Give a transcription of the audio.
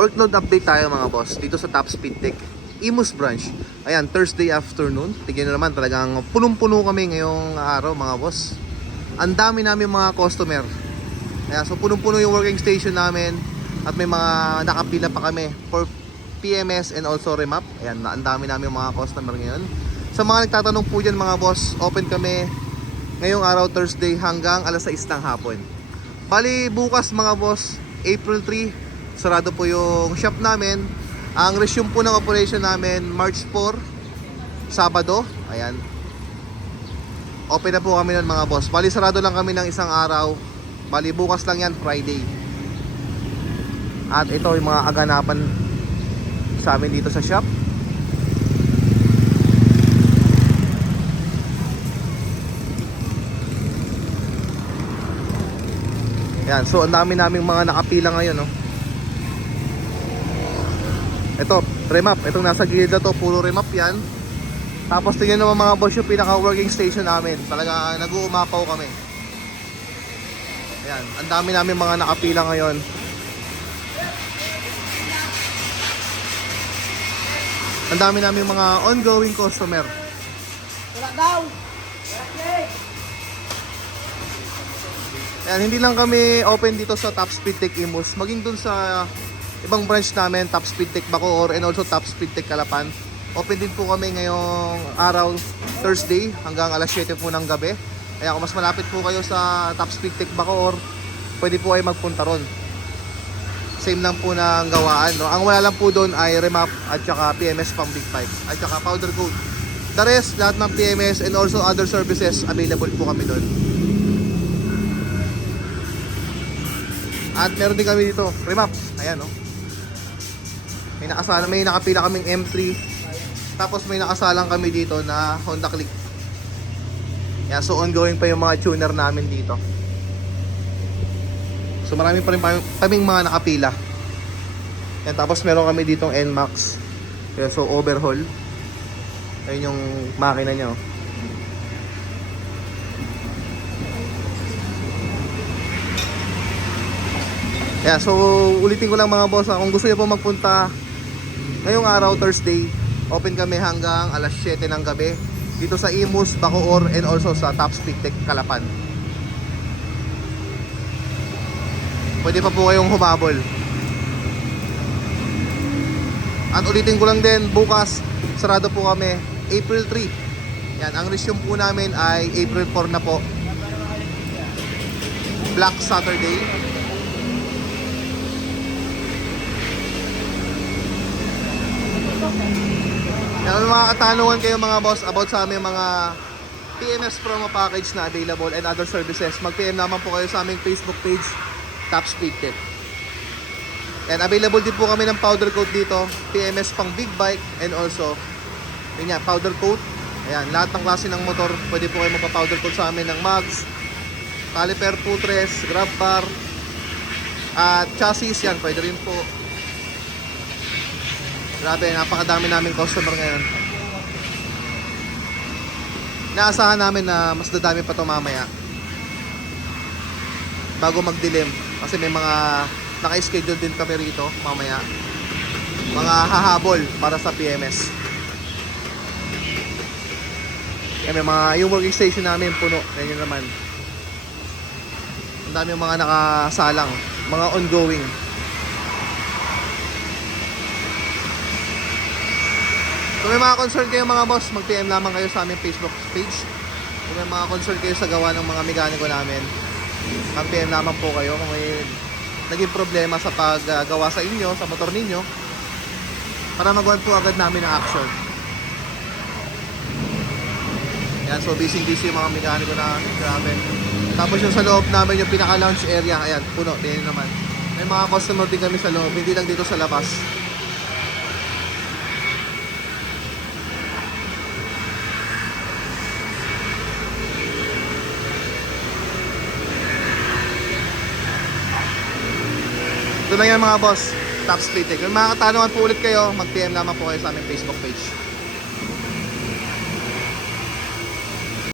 Workload update tayo mga boss dito sa Top Speed Tech Imus branch. Ayan, Thursday afternoon. Tignan nyo naman, talagang punong-puno kami ngayong araw mga boss. Ang dami namin mga customer. Ayan, so punong-puno yung working station namin. At may mga nakapila pa kami for PMS and also remap. Ayan, ang dami namin mga customer ngayon. Sa mga nagtatanong po dyan mga boss, open kami ngayong araw Thursday hanggang alas 6 ng hapon. Bali bukas mga boss, April 3, sarado po yung shop namin. Ang resume po ng operation namin March 4, Sabado. Ayan, open na po kami nun mga boss. Bali sarado lang kami ng isang araw. Bali bukas lang yan, Friday. At ito yung mga aganapan sa amin dito sa shop. Ayan, so ang dami naming mga nakapila ngayon, no? Ito, remap. Itong nasa gilid na to, puro remap yan. Tapos tingnan naman mga boss yung pinaka working station namin. Talaga nag-uumapaw kami. Ayan, ang dami namin mga nakapila ngayon. Ang dami namin mga ongoing customer. Wala daw. Ayan, hindi lang kami open dito sa Top Speed Tech Imus, maging dun sa ibang branch namin, Top Speed Tech Bacoor and also Top Speed Tech Calapan. Open din po kami ngayong araw, Thursday, hanggang alas 7 po ng gabi. Kaya kung mas malapit po kayo sa Top Speed Tech Bacoor, pwede po kayo magpunta ron. Same lang po ng gawaan, no? Ang wala lang po doon ay remap at saka PMS pang big pipe at saka powder coat. The rest, lahat ng PMS and also other services, available po kami doon. At meron din kami dito, remap. Ayan, no? May nakapila kaming M3. Tapos may nakasalang kami dito na Honda Click. Yeah, so ongoing pa yung mga tuner namin dito. So marami pa rin kaming mga nakapila. Yan, tapos meron kami ditong NMAX. Yeah, so overhaul. Ayun yung makina niya, oh. Yeah, so ulitin ko lang mga boss, kung gusto niyo po magpunta ngayong araw Thursday, open kami hanggang alas 7 ng gabi dito sa Imus, Bacoor and also sa Top Speed Tech Calapan. Pwede pa po kayong humabol. At ulitin ko lang din, bukas sarado po kami April 3. Yan, ang resume po namin ay April 4 na po, Black Saturday. Kung mga katanungan kayo mga boss about sa aming mga PMS promo package na available and other services, mag-PM naman po kayo sa aming Facebook page, Top Speed Tech. And available din po kami ng powder coat dito, PMS pang big bike and also yun nga, powder coat. Ayan, lahat ng klase ng motor, pwede po kayo magpa-powder coat sa amin ng mags, caliper, footrest, grab bar, at chassis. Yan, pwede rin po. Grabe, napakadami naming customer ngayon. Naasahan namin na mas dadami pa ito mamaya bago magdilim. Kasi may mga naka-schedule din kami rito mamaya. Mga hahabol para sa PMS. Kaya may mga, yung working station namin puno. Ganyan naman. Ang dami yung mga nakasalang, mga ongoing. Kung may mga concern kayo mga boss, mag-PM lamang kayo sa aming Facebook page. Kung may mga concern kayo sa gawa ng mga mekaniko namin, mag-PM lamang po kayo kung may naging problema sa paggawa sa inyo, sa motor ninyo, para magawan po agad namin ang action. Yan, so busy yung mga mekaniko namin. Grabe. Tapos yung sa loob namin, yung pinaka-lounge area, ayan, puno, tingin naman. May mga customer din kami sa loob, hindi lang dito sa labas. Ito lang yan mga boss, Top Speed Tech. Kung mga katanungan po ulit kayo, mag-PM naman po kayo sa aming Facebook page.